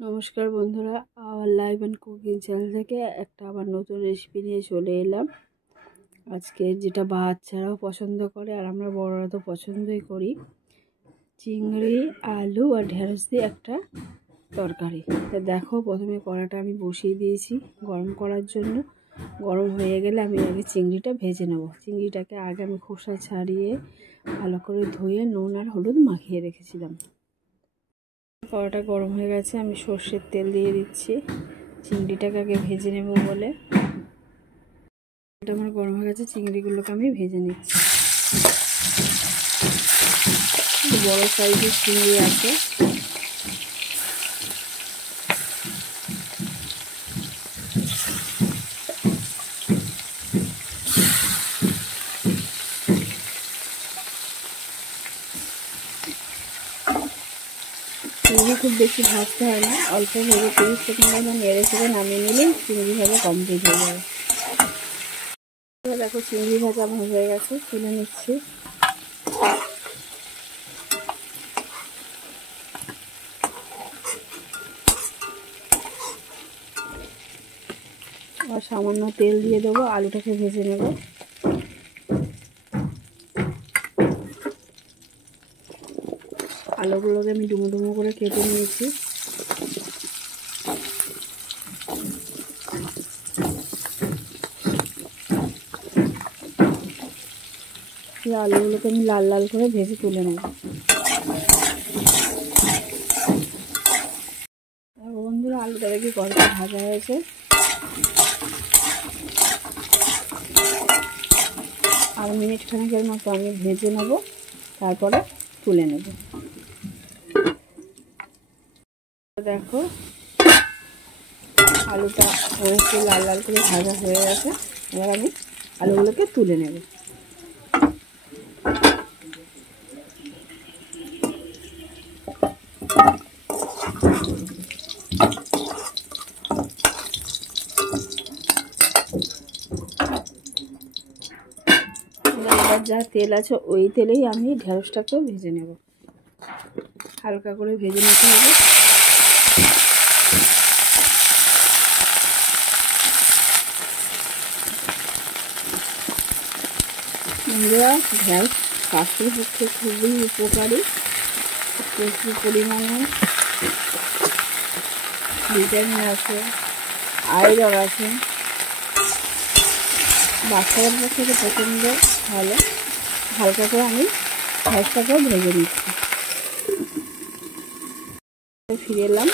নমস্কার বন্ধুরা, our live and cooking channel থেকে একটা আবার নতুন রেসিপি নিয়ে চলে এলাম। আজকে যেটা বাচ্চারাও পছন্দ করে আর আমরা বড়রা তো পছন্দই করি, চিংড়ি আলু আর ঢেঁড়স দিয়ে একটা তরকারি। তা দেখো, প্রথমে কড়াটা আমি বসিয়ে দিয়েছি গরম করার জন্য। গরম হয়ে গেলে আমি আগে চিংড়িটা ভেজে নেব। চিংড়িটাকে আগে আমি খোসা ছাড়িয়ে ভালো করে ধুয়ে নুন আর হলুদ মাখিয়ে রেখেছিলাম। কড়াটা গরম হয়ে গেছে, আমি সর্ষের তেল দিয়ে দিচ্ছি চিংড়িটাকে আগে ভেজে নেব বলে। এটা আমার গরম হয়ে গেছে, চিংড়িগুলোকে আমি ভেজে নিচ্ছি। বড় সাইজের চিংড়ি আছে। চিংড়ি খুব বেশি ভাজতে হয় না, অল্প ভেজে 30 সেকেন্ড মতো নেড়ে চেড়ে নামিয়ে নিলেই চিংড়ি ভাজা কমপ্লিট হয়ে যাবে। দেখো, চিংড়ি ভাজা আমার হয়ে গেছে, তুলে নিচ্ছি। আর সামান্য তেল দিয়ে দেবো, আলুটাকে ভেজে নেব। আলুগুলোকে আমি ডুমো ডুমো করে কেটে নিয়েছি। আলুগুলোকে আমি লাল লাল করে ভেজে তুলে নেব। বন্ধুরা, আলুটা দেখি কড়াইতে ভাজা হয়েছে। আর মিনিট খানেকের মতো আমি ভেজে নেব, তারপরে তুলে নেব। দেখো, আলুটা একটু লাল লাল করে ভাজা হয়ে গেছে। এবার আমি আলুগুলোকে তুলে নেব। এবার যা তেল আছে ওই তেলেই আমি ঢেঁড়সটাকেও ভেজে নেব। হালকা করে ভেজে নিতে হবে। বন্ধুরা, ঢেঁড়স স্বাস্থ্যের পক্ষে খুবই উপকারী। প্রচুর পরিমাণে ভিটামিন আছে, আয়রন আছে। বাচ্চাদের পক্ষে তো প্রচণ্ড ভালো। হালকা করে আমি ঢেঁড়সটাকেও ভেজে নিচ্ছি। ফিরে এলাম।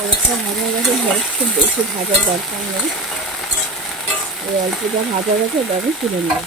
অনেকটা ভাজা হয়ে গেছে। ঢেঁড়স খুব বেশি ভাজার দরকার নেই, এই অল্প যা ভাজা গেছে ওটা আমি তুলে নেব।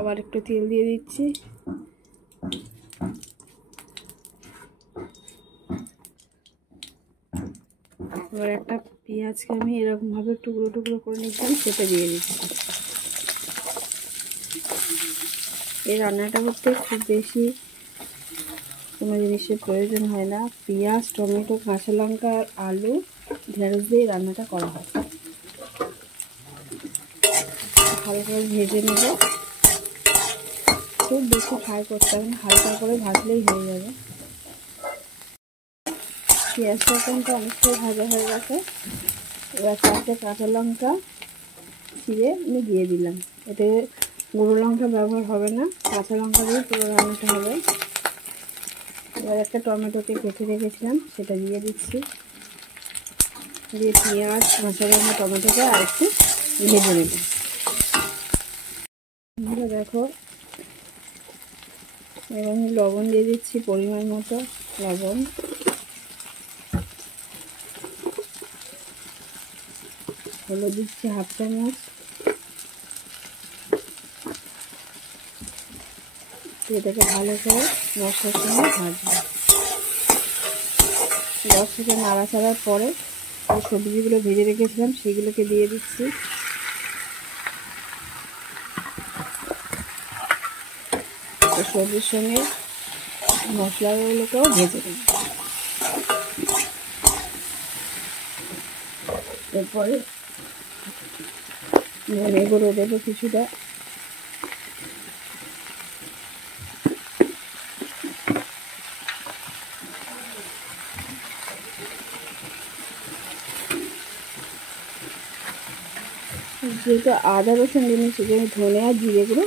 আবার একটু তেল দিয়ে দিচ্ছি। এবার একটা পেঁয়াজকে আমি এরকমভাবে টুকরো টুকরো করে নিচ্ছিলাম, সেটা দিয়ে দিচ্ছি। এই রান্নাটা করতে খুব বেশি কোনো জিনিসের প্রয়োজন হয় না। পেঁয়াজ, টমেটো, কাঁচা লঙ্কা আর আলু, ঢেঁড়স দিয়ে রান্নাটা করা হয়। ভালো করে ভেজে নেব। খুব বেশি ফ্রাই করতে হবে না, হালকা করে ভাজলেই হয়ে যাবে। পেঁয়াজটা কিন্তু অনেকটাই ভাজা হয়ে গেছে। এবার 4টে কাঁচা লঙ্কা ছিঁড়ে আমি দিয়ে দিলাম। এতে গুঁড়ো লঙ্কা ব্যবহার হবে না, কাঁচা লঙ্কা দিয়ে পুরো রান্নাটা হবে। এবার একটা টমেটোকে কেটে রেখেছিলাম, সেটা দিয়ে দিচ্ছি। দিয়ে পেঁয়াজ, কাঁচা লঙ্কা, টমেটোকে আর একটু ভেজে নেব। দেখো, এবং লবণ দিয়ে দিচ্ছি পরিমাণ মতো লবণ। হলুদ দিচ্ছি 1/2 চামচ। এটাকে ভালো করে মশলার সঙ্গে ভাজবো। 10 সেকেন্ড নাড়াচাড়ার পরে সবজিগুলো ভেজে রেখেছিলাম সেগুলোকে দিয়ে দিচ্ছি। সবজির সঙ্গে মশলাগুলোকেও ভেজে নেব। এরপরে ধনে গুঁড়ো দেবো কিছুটা, যেহেতু আদা রসুন দিনের সেজন্য ধনে আর জিরে গুঁড়ো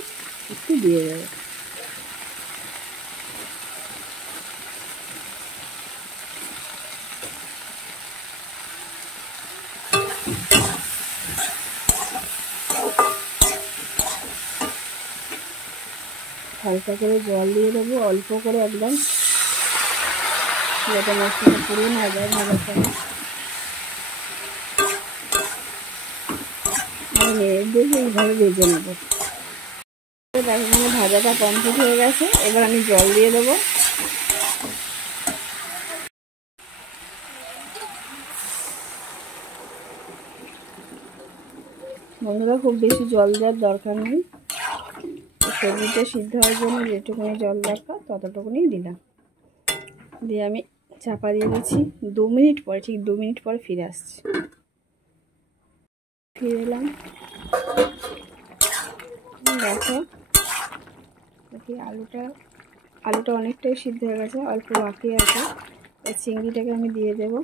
একটু দিয়ে দেবো। হালকা করে জল দিয়ে দেবো, অল্প করে, একদম যাতে মশলাটা পুড়ে না যায় ভালো করে। আমি দেখে এইভাবে ভেজে নেব। এখানে ভাজাটা কমপ্লিট হয়ে গেছে, এবার আমি জল দিয়ে দেবো। বন্ধুরা, খুব বেশি জল দেওয়ার দরকার নেই, সবজিটা সিদ্ধ হওয়ার জন্য যেটুকুনি জল দরকার ততটুকুনি দিলাম। দিয়ে আমি চাপা দিয়ে দিচ্ছি। 2 মিনিট পরে, ঠিক 2 মিনিট পরে ফিরে আসছি। ফিরে এলাম, দেখো দেখি আলুটা অনেকটাই সিদ্ধ হয়ে গেছে, অল্প বাকি আছে। চিংড়িটাকে আমি দিয়ে দেবো।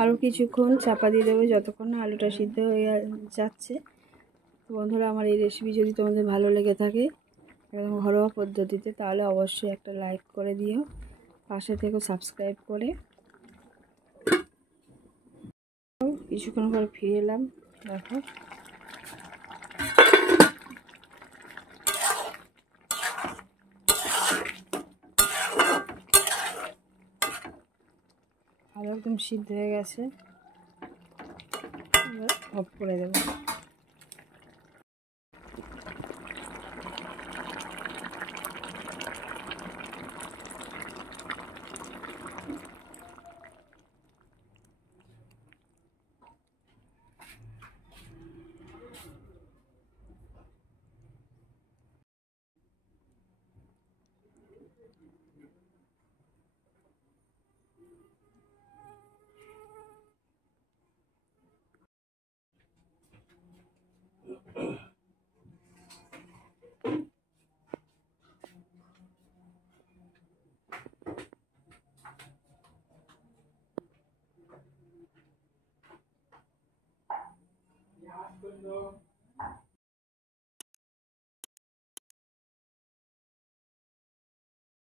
আরও কিছুক্ষণ চাপা দিয়ে দেবো যতক্ষণ না আলুটা সিদ্ধ হয়ে যাচ্ছে। বন্ধুরা, আমার এই রেসিপি যদি তোমাদের ভালো লেগে থাকে একদম ঘরোয়া পদ্ধতিতে, তাহলে অবশ্যই একটা লাইক করে দিও, পাশে থেকে সাবস্ক্রাইব করে। কিছুক্ষণ পর ফিরে এলাম, দেখো আলু একদম সিদ্ধ হয়ে গেছে। অফ করে দেবো।